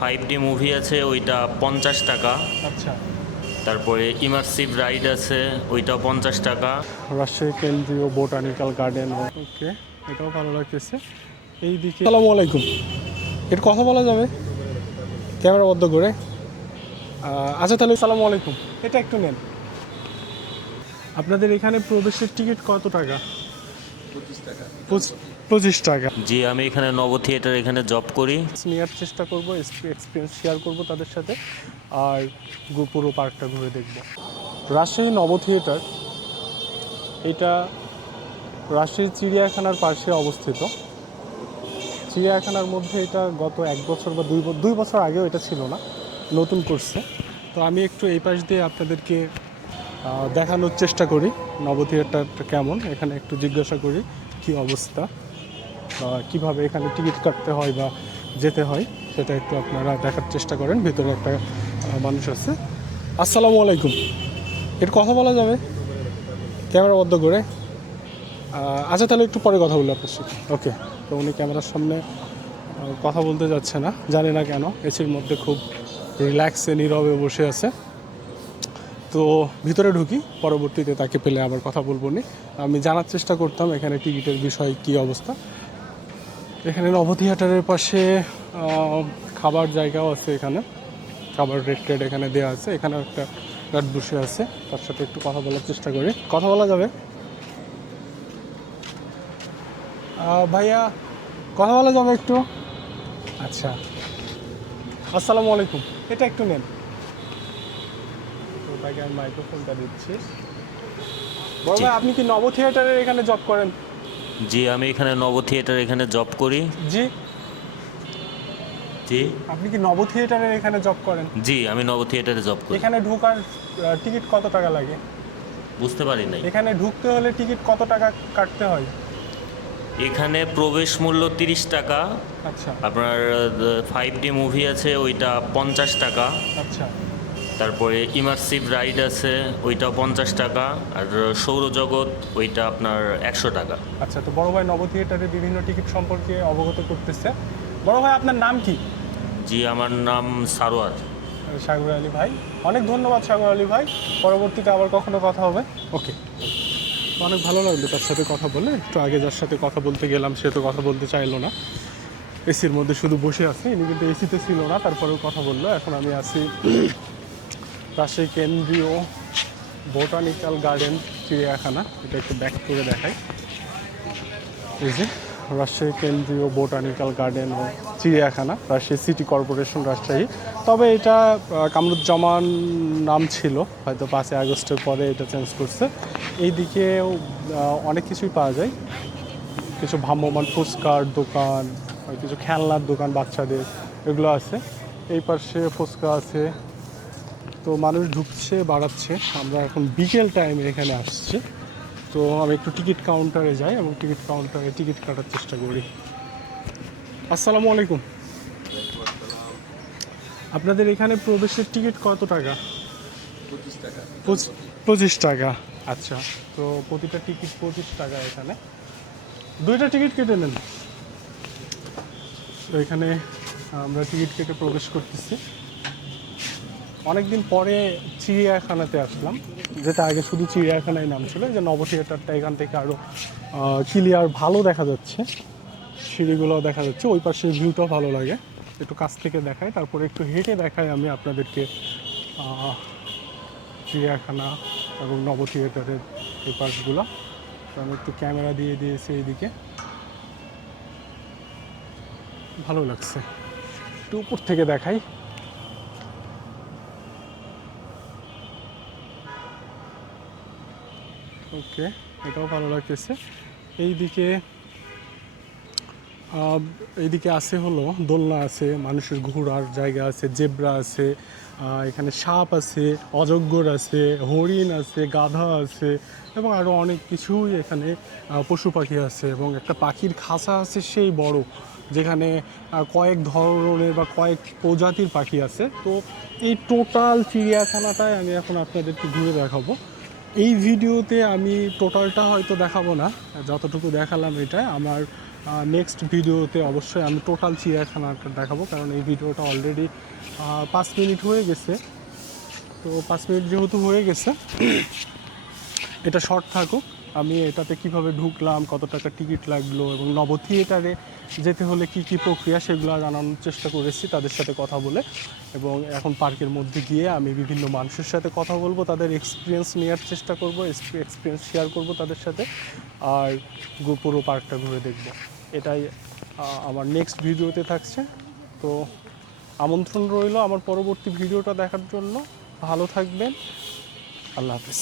Five D movie আছে ওইটা পঞ্চাশ টাকা। আচ্ছা। তারপরে ইমার্সিভ রাইড আছে ওইটাও পঞ্চাশ টাকা। রাজশাহী কেন্দ্রীয় বোটানিক্যাল গার্ডেন ওকে এটাও ভালো লাগতেছে। এই দিকে সালামু আলাইকুম। একটু কথা বলা যাবে? ক্যামেরা বদ্ধ করে। আচ্ছা তাহলে সালামু আলাইকুম। এটা একটু নেন। আপনাদের এখানে প্রবেশের টিকিট কত টাকা? পঁচিশ পঁচিশ টাকা। জি আমি এখানে নব থিয়েটার এখানে জব করি। নেওয়ার চেষ্টা করব এক্সপিরিয়েন্স শেয়ার করব তাদের সাথে আর গু- পুরো পার্কটা ঘুরে দেখব। রাজশাহী নব থিয়েটার এটা রাজশাহী চিড়িয়াখানার পাশে অবস্থিত। চিড়িয়াখানার মধ্যে এটা গত এক বছর বা দুই দুই বছর আগেও এটা ছিল না নতুন করছে। তো আমি একটু এই পাশ দিয়ে আপনাদেরকে দেখানোর চেষ্টা করি। নব থিয়েটারটা কেমন? এখানে একটু জিজ্ঞাসা করি, কি অবস্থা? কীভাবে এখানে টিকিট কাটতে হয় বা যেতে হয়, সেটা একটু আপনারা দেখার চেষ্টা করেন। ভিতরে একটা মানুষ আছে। আসসালামু আলাইকুম। একটু কথা বলা যাবে? ক্যামেরা বদ্ধ করে। আচ্ছা তাহলে একটু পরে কথা বলব আপনার সাথে। ওকে, তো উনি ক্যামেরার সামনে কথা বলতে যাচ্ছে না। জানি না কেন, এসির মধ্যে খুব রিল্যাক্সে নীরবে বসে আছে। তো ভিতরে ঢুকি, পরবর্তীতে তাকে পেলে আবার কথা বলব নি। আমি জানার চেষ্টা করতাম এখানে টিকিটের বিষয় কি অবস্থা। এখানে নব থিয়েটারের পাশে খাবার জায়গাও আছে এখানে। খাবার রেট টেড এখানে দেওয়া আছে। এখানে একটা গার্ড বসে আছে। তার সাথে একটু কথা বলার চেষ্টা করি। কথা বলা যাবে? ভাইয়া, কথা বলা যাবে একটু? আচ্ছা। আসসালামু আলাইকুম। এটা একটু নেন। তাকে আমি মাইক্রোফোনটা দিচ্ছি। বড় ভাই আপনি কি নব থিয়েটারের এখানে জব করেন? জি আমি এখানে নব থিয়েটার এখানে জব করি। জি। জি। আপনি কি নব থিয়েটারের এখানে জব করেন? জি আমি নব থিয়েটারে জব করি। এখানে ঢোকার টিকিট কত টাকা লাগে? বুঝতে পারি নাই। এখানে ঢুকতে হলে টিকিট কত টাকা কাটতে হয়? এখানে প্রবেশ মূল্য তিরিশ টাকা। আচ্ছা। আপনার ফাইভ ডি মুভি আছে ওইটা পঞ্চাশ টাকা। আচ্ছা। তারপরে ইমার্সিভ রাইড আছে ওইটা পঞ্চাশ টাকা আর সৌরজগৎ ওইটা আপনার একশো টাকা। আচ্ছা তো বড় ভাই নব থিয়েটারে বিভিন্ন টিকিট সম্পর্কে অবগত করতেছে। বড় ভাই আপনার নাম কি? জি আমার নাম সারোয়ার। সাগর আলী ভাই। অনেক ধন্যবাদ সাগর আলী ভাই। পরবর্তীতে আবার কখনো কথা হবে। ওকে। অনেক ভালো লাগল তার সাথে কথা বলে। একটু আগে যার সাথে কথা বলতে গেলাম সে তো কথা বলতে চাইলো না। এসির মধ্যে শুধু বসে আছে ইনি কিন্তু এসিতে ছিল না তারপরেও কথা বলল। এখন আমি আছি রাজশাহী কেন্দ্রীয় বোটানিক্যাল গার্ডেন চিড়িয়াখানা, এটা একটু ব্যাক করে দেখাই। এই যে রাজশাহী কেন্দ্রীয় বোটানিক্যাল গার্ডেন ও চিড়িয়াখানা, রাজশাহী সিটি কর্পোরেশন রাজশাহী। তবে এটা কামরুজ্জামান নাম ছিল, হয়তো পাঁচই আগস্টের পরে এটা চেঞ্জ করছে। এইদিকেও অনেক কিছুই পাওয়া যায়। কিছু ভ্রাম্যমান ফুচকার দোকান কিছু খেলনার দোকান বাচ্চাদের, এগুলো আছে। এই পাশে ফুচকা আছে তো মানুষ ঢুকছে বাড়াচ্ছে। আমরা এখন বিকেল টাইমে এখানে আসছি। তো আমি একটু টিকিট কাউন্টারে যাই এবং টিকিট কাউন্টারে টিকিট কাটার চেষ্টা করি। আসসালামু আলাইকুম। আপনাদের এখানে প্রবেশের টিকিট কত টাকা। পঁচিশ- পঁচিশ টাকা। আচ্ছা তো প্রতিটা টিকিট পঁচিশ টাকা এখানে। দুইটা টিকিট কেটে নেন। তো এখানে আমরা টিকিট কেটে প্রবেশ করতেছি। অনেকদিন পরে চিড়িয়াখানাতে আসলাম, যেটা আগে শুধু চিড়িয়াখানায় নাম ছিল যে নব থিয়েটারটা এখান থেকে আরও ক্লিয়ার ভালো দেখা যাচ্ছে সিঁড়িগুলো দেখা যাচ্ছে, ওই পাশের ভিউটাও ভালো লাগে, একটু কাছ থেকে দেখায়, তারপরে একটু হেঁটে দেখাই আমি আপনাদেরকে চিড়িয়াখানা এবং নব থিয়েটারের এই পাশগুলো। আমি একটু ক্যামেরা দিয়ে দিয়েছি এইদিকে। ভালো লাগছে। একটু উপর থেকে দেখাই। ওকে, এটাও ভালো লাগতেছে। এইদিকে এইদিকে আছে হলো, দোলনা আছে, মানুষের ঘোরার জায়গা আছে, জেব্রা আছে এখানে সাপ আছে, অজগর আছে, হরিণ আছে, গাধা আছে, এবং আরও অনেক কিছুই এখানে পশু পাখি আছে, এবং একটা পাখির খাঁচা আছে সেই বড়, যেখানে কয়েক ধরনের বা কয়েক প্রজাতির পাখি আছে। তো এই টোটাল চিড়িয়াখানাটাই আমি এখন আপনাদেরকে ঘুরে দেখাবো। এই ভিডিওতে আমি টোটালটা হয়তো দেখাবো না, যতটুকু দেখালাম এটা আমার নেক্সট ভিডিওতে অবশ্যই আমি টোটাল চিড়িয়াখানাটা দেখাবো, কারণ এই ভিডিওটা অলরেডি পাঁচ মিনিট হয়ে গেছে। তো পাঁচ মিনিট যেহেতু হয়ে গেছে, এটা শর্ট থাকুক। আমি এটাতে কীভাবে ঢুকলাম কত টাকা টিকিট লাগল এবং নব থিয়েটারে যেতে হলে কি কি প্রক্রিয়া সেগুলো জানানোর চেষ্টা করেছি তাদের সাথে কথা বলে এবং এখন পার্কের মধ্যে গিয়ে আমি বিভিন্ন মানুষের সাথে কথা বলব, তাদের এক্সপিরিয়েন্স নেওয়ার চেষ্টা করব এক্সপিরিয়েন্স শেয়ার করব তাদের সাথে আর পুরো পার্কটা ঘুরে দেখব। এটাই আমার নেক্সট ভিডিওতে থাকছে। তো আমন্ত্রণ রইল আমার পরবর্তী ভিডিওটা দেখার জন্য। ভালো থাকবেন। আল্লাহ হাফিজ।